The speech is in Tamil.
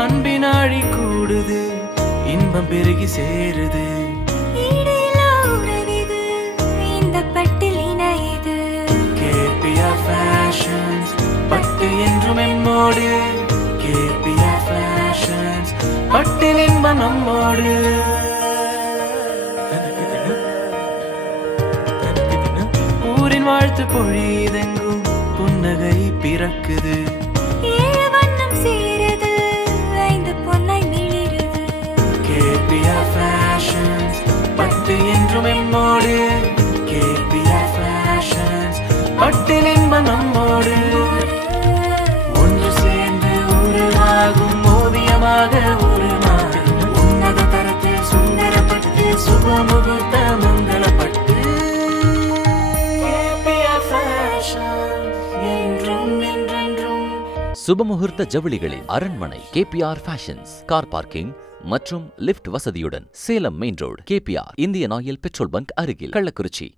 அன்பினாழி கூடுது, இன்பம் பெருகி சேருது. இந்த பட்டில் இணையுது. கேபிஆர் ஃபேஷன்ஸ், பட்டு என்றும் எம்மோடு. கேபிஆர் ஃபேஷன்ஸ், பட்டில் இன்பம் நம்மோடு. ஊரின் வாழ்த்து பொழிதெங்கும் புன்னகை பிறக்குது. வண்ணம் சேருது, ஐந்து பொன்னாய் மிளிருது. கேபிஆர் ஃபேஷன்ஸ், பட்டு என்றும் எம்மோடு. கேபிஆர் ஃபேஷன்ஸ், பட்டில் இன்பம் நம்மோடு. ஒன்று சேர்ந்து உருவாகும் ஓவியமாக உருமாறும் உன்னத தரத்தில் சுந்தரப்பட்டு சுபமுகூர்த்த மங்களப்பட்டு. சுபமுகூர்த்த ஜவுளிகளில் அரண்மனை கேபிஆர் ஃபேஷன்ஸ். கார் பார்க்கிங் மற்றும் லிஃப்ட் வசதியுடன் Salem main road, KPR Indian oil petrol bunk அருகில், கள்ளக்குறிச்சி.